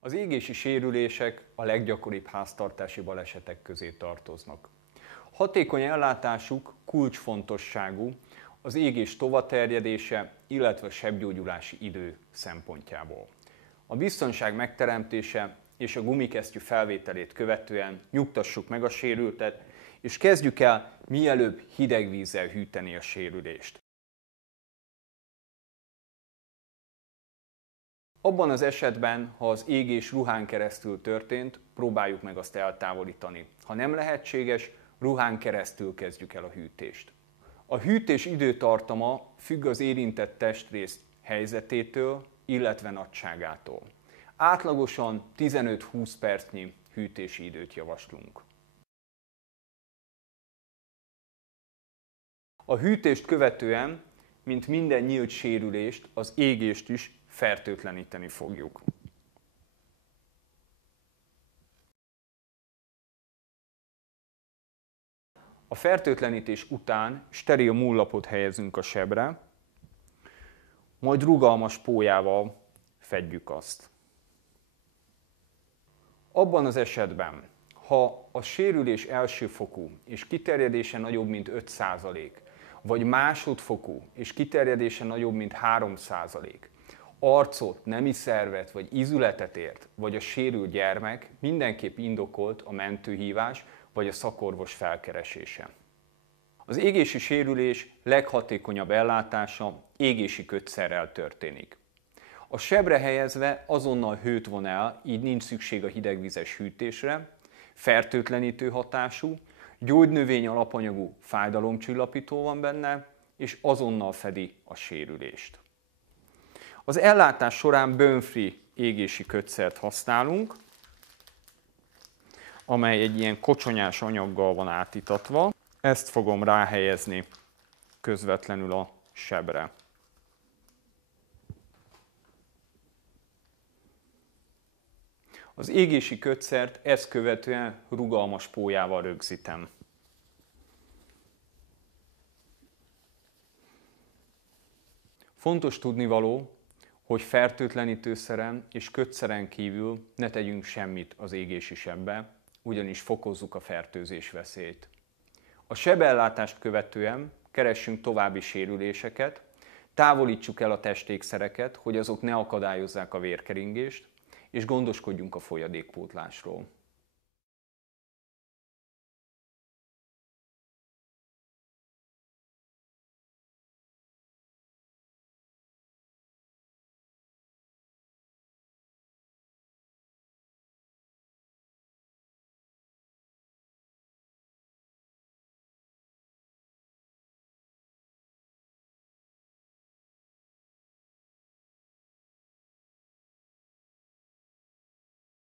Az égési sérülések a leggyakoribb háztartási balesetek közé tartoznak. Hatékony ellátásuk kulcsfontosságú az égés tovaterjedése, illetve a sebgyógyulási idő szempontjából. A biztonság megteremtése és a gumikesztyű felvételét követően nyugtassuk meg a sérültet, és kezdjük el mielőbb hideg vízzel hűteni a sérülést. Abban az esetben, ha az égés ruhán keresztül történt, próbáljuk meg azt eltávolítani. Ha nem lehetséges, ruhán keresztül kezdjük el a hűtést. A hűtés időtartama függ az érintett testrész helyzetétől, illetve nagyságától. Átlagosan 15-20 percnyi hűtési időt javaslunk. A hűtést követően, mint minden nyílt sérülést, az égést is fertőtleníteni fogjuk. A fertőtlenítés után steril mullapot helyezünk a sebre, majd rugalmas pólyával fedjük azt. Abban az esetben, ha a sérülés elsőfokú és kiterjedése nagyobb, mint 5%, vagy másodfokú és kiterjedése nagyobb, mint 3%, arcot, nemi szervet vagy ízületet ért, vagy a sérült gyermek, mindenképp indokolt a mentőhívás vagy a szakorvos felkeresése. Az égési sérülés leghatékonyabb ellátása égési kötszerrel történik. A sebre helyezve azonnal hőt von el, így nincs szükség a hidegvizes hűtésre, fertőtlenítő hatású, gyógynövény alapanyagú fájdalomcsillapító van benne, és azonnal fedi a sérülést. Az ellátás során burn-free égési kötszert használunk, amely egy ilyen kocsonyás anyaggal van átítatva. Ezt fogom ráhelyezni közvetlenül a sebre. Az égési kötszert ezt követően rugalmas pólyával rögzítem. Fontos tudnivaló, hogy fertőtlenítőszeren és kötszeren kívül ne tegyünk semmit az égési sebbe, ugyanis fokozzuk a fertőzés veszélyt. A sebellátást követően keressünk további sérüléseket, távolítsuk el a testékszereket, hogy azok ne akadályozzák a vérkeringést, és gondoskodjunk a folyadékpótlásról.